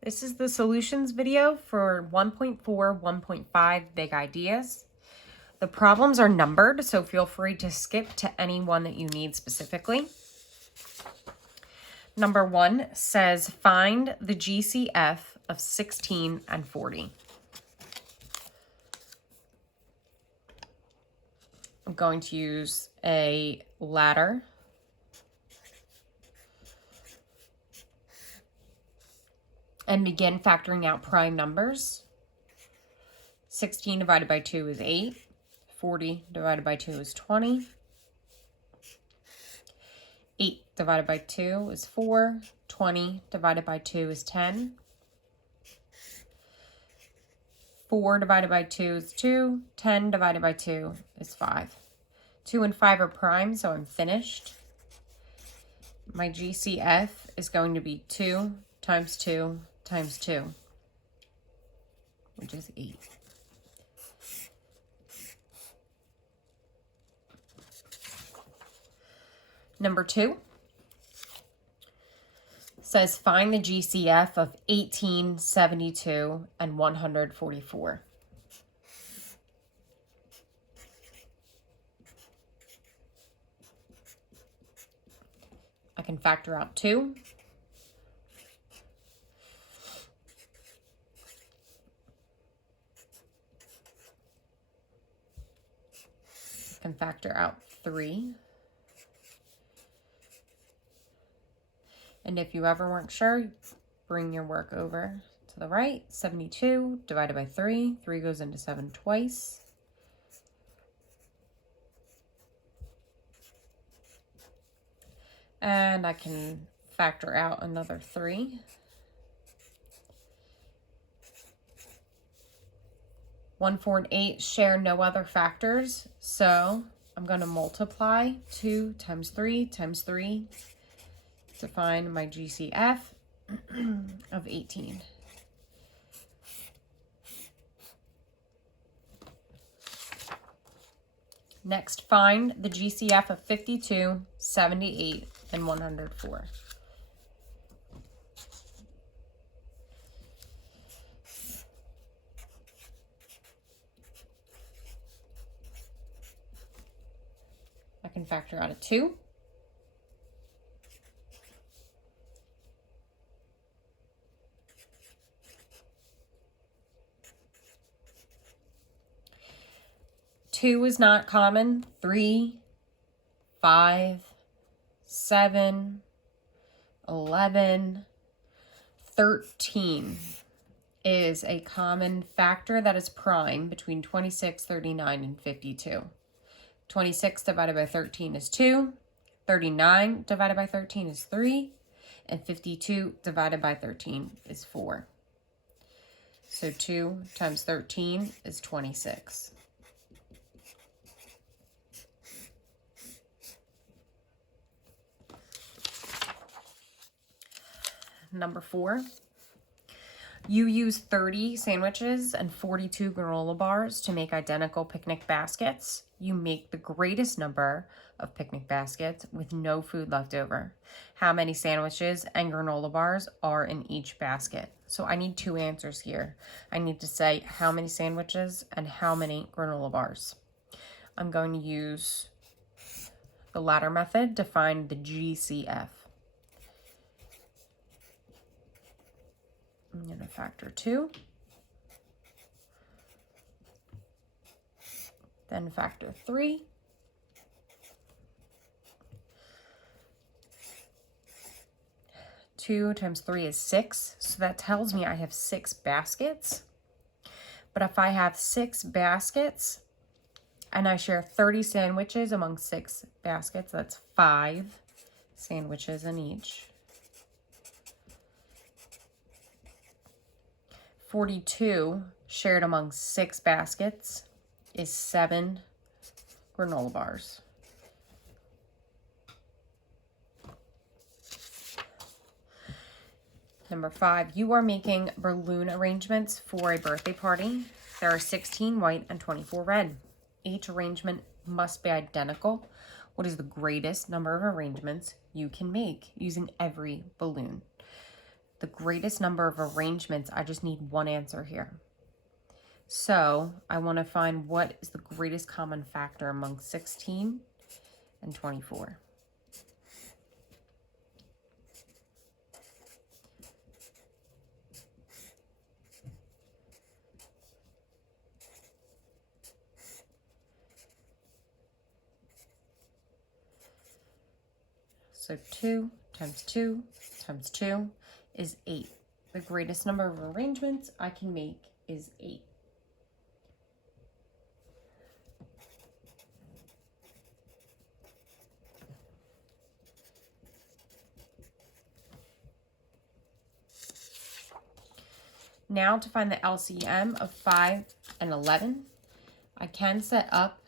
This is the solutions video for 1.4, 1.5 Big Ideas. The problems are numbered, so feel free to skip to any one that you need specifically. Number 1 says find the GCF of 16 and 40. I'm going to use a ladder and begin factoring out prime numbers. 16 divided by 2 is 8. 40 divided by 2 is 20. 8 divided by 2 is 4. 20 divided by 2 is 10. 4 divided by 2 is 2. 10 divided by 2 is 5. 2 and 5 are prime, so I'm finished. My GCF is going to be 2 times 2 times 2, which is 8. Number 2 says find the GCF of 18, 72, and 144. I can factor out 2. I can factor out 3. And if you ever weren't sure, bring your work over to the right. 72 divided by 3. 3 goes into 7 twice. And I can factor out another 3. 1, 4, and 8 share no other factors. So I'm going to multiply 2 times 3 times 3 to find my GCF of 18. Next, find the GCF of 52, 78, and 104. I can factor out a 2. Two is not common. 3, 5, 7, 11, 13 is a common factor that is prime between 26, 39, and 52. 26 divided by 13 is 2. 39 divided by 13 is 3. And 52 divided by 13 is 4. So 2 times 13 is 26. Number 4, you use 30 sandwiches and 42 granola bars to make identical picnic baskets. You make the greatest number of picnic baskets with no food left over. How many sandwiches and granola bars are in each basket? So I need 2 answers here. I need to say how many sandwiches and how many granola bars. I'm going to use the ladder method to find the GCF. I'm going to factor 2, then factor 3, Two times 3 is 6, so that tells me I have 6 baskets. But if I have 6 baskets and I share 30 sandwiches among 6 baskets, that's 5 sandwiches in each. 42 shared among 6 baskets is 7 granola bars. Number 5, you are making balloon arrangements for a birthday party. There are 16 white and 24 red. Each arrangement must be identical. What is the greatest number of arrangements you can make using every balloon? the greatest number of arrangements. I just need one answer here. So I want to find what is the greatest common factor among 16 and 24. So 2 times 2 times 2 is 8. The greatest number of arrangements I can make is 8. Now to find the LCM of 5 and 11, I can set up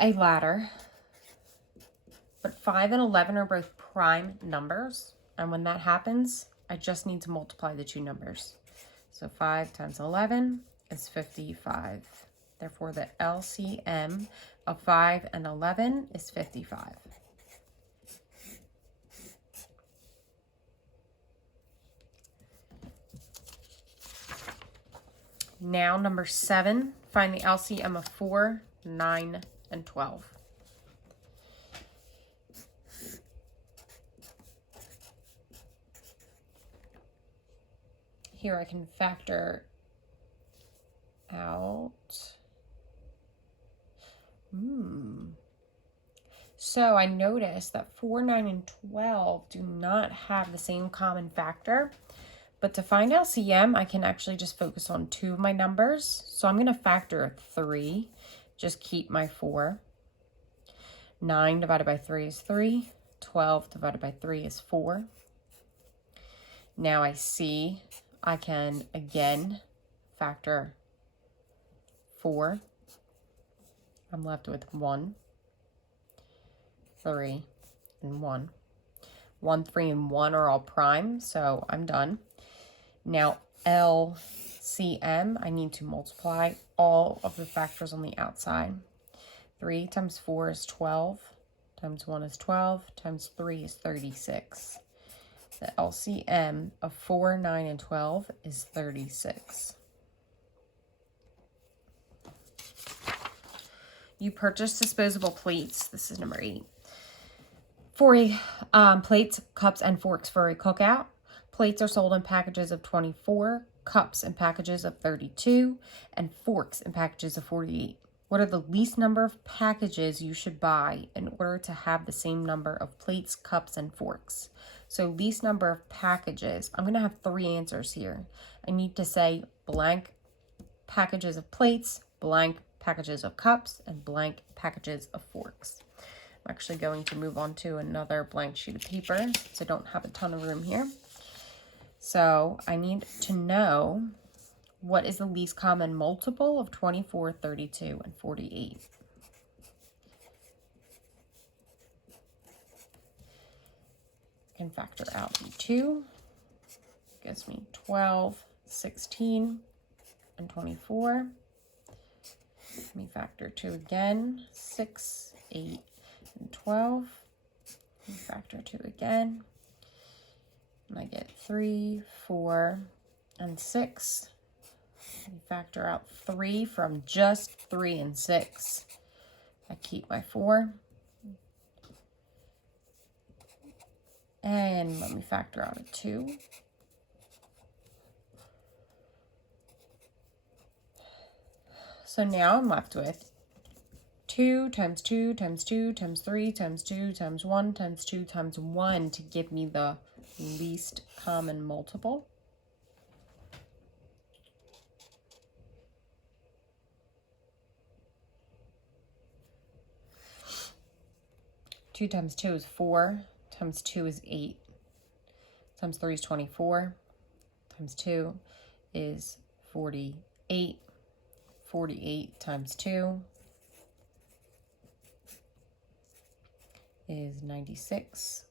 a ladder, but 5 and 11 are both prime numbers. And when that happens, I just need to multiply the two numbers. So 5 times 11 is 55. Therefore, the LCM of 5 and 11 is 55. Now, number 7, find the LCM of 4, 9, and 12. Here I can factor out. So I noticed that 4, 9, and 12 do not have the same common factor. But to find LCM, I can actually just focus on two of my numbers. So I'm going to factor 3, just keep my 4. 9 divided by 3 is 3. 12 divided by 3 is 4. Now I see I can again factor 4. I'm left with 1, 3, and 1. 1, 3, and 1 are all prime, so I'm done. Now, LCM, I need to multiply all of the factors on the outside. 3 times 4 is 12, times 1 is 12, times 3 is 36. The LCM of 4, 9, and 12 is 36. You purchase disposable plates. This is number 8. Plates, cups, and forks for a cookout. Plates are sold in packages of 24, cups in packages of 32, and forks in packages of 48. What are the least number of packages you should buy in order to have the same number of plates, cups, and forks? So least number of packages, I'm going to have 3 answers here. I need to say blank packages of plates, blank packages of cups, and blank packages of forks. I'm actually going to move on to another blank sheet of paper since I don't have a ton of room here. So I need to know what is the least common multiple of 24, 32, and 48. I can factor out the 2. Gives me 12, 16, and 24. Let me factor 2 again. 6, 8, and 12. Let me factor 2 again. And I get 3, 4, and 6. Let me factor out 3 from just 3 and 6. I keep my 4. And let me factor out a 2. So now I'm left with 2 times 2 times 2 times 3 times 2 times 1 times 2 times 1 to give me the least common multiple. Two times 2 is 4, times 2 is 8, times 3 is 24, times 2 is 48, 48 times 2 is 96.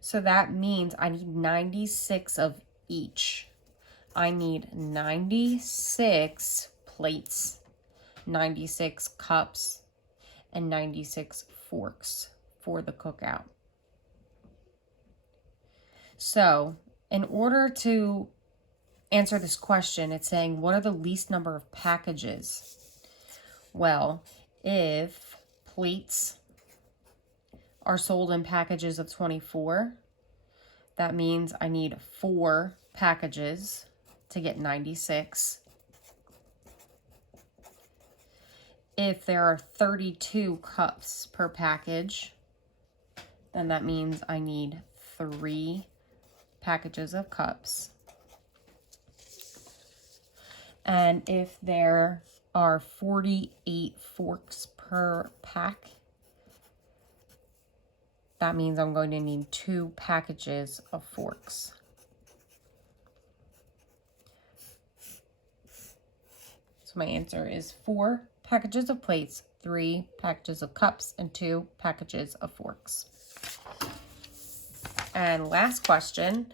So that means I need 96 of each. I need 96 plates, 96 cups, and 96 forks for the cookout. So in order to answer this question, it's saying, what are the least number of packages? Well, if plates are sold in packages of 24, that means I need 4 packages to get 96. If there are 32 cups per package, then that means I need 3 packages of cups. And if there are 48 forks per pack, that means I'm going to need 2 packages of forks. So my answer is 4 packages of plates, 3 packages of cups, and 2 packages of forks. And last question,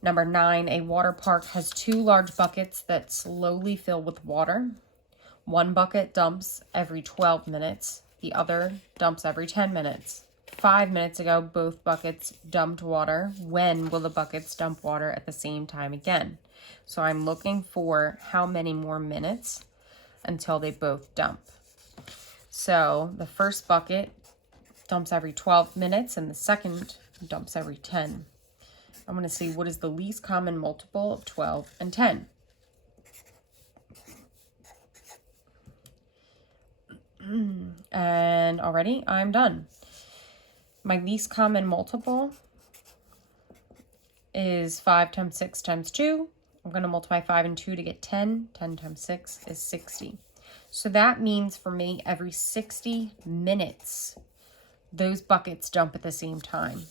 number 9, a water park has 2 large buckets that slowly fill with water. One bucket dumps every 12 minutes. The other dumps every 10 minutes. 5 minutes ago, both buckets dumped water. When will the buckets dump water at the same time again? So I'm looking for how many more minutes until they both dump. So the first bucket dumps every 12 minutes and the second dumps every 10. I'm going to see what is the least common multiple of 12 and 10. And already I'm done. My least common multiple is 5 times 6 times 2. I'm going to multiply 5 and 2 to get 10. 10 times 6 is 60. So that means for me, every 60 minutes, those buckets dump at the same time.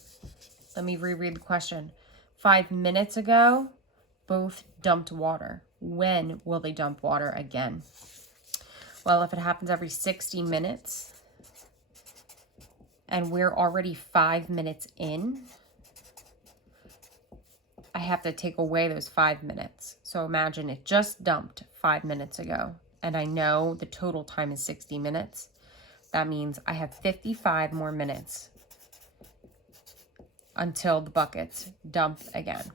Let me reread the question. 5 minutes ago, both dumped water. When will they dump water again? Well, if it happens every 60 minutes, and we're already 5 minutes in, I have to take away those 5 minutes. So imagine it just dumped 5 minutes ago, and I know the total time is 60 minutes. That means I have 55 more minutes until the buckets dump again.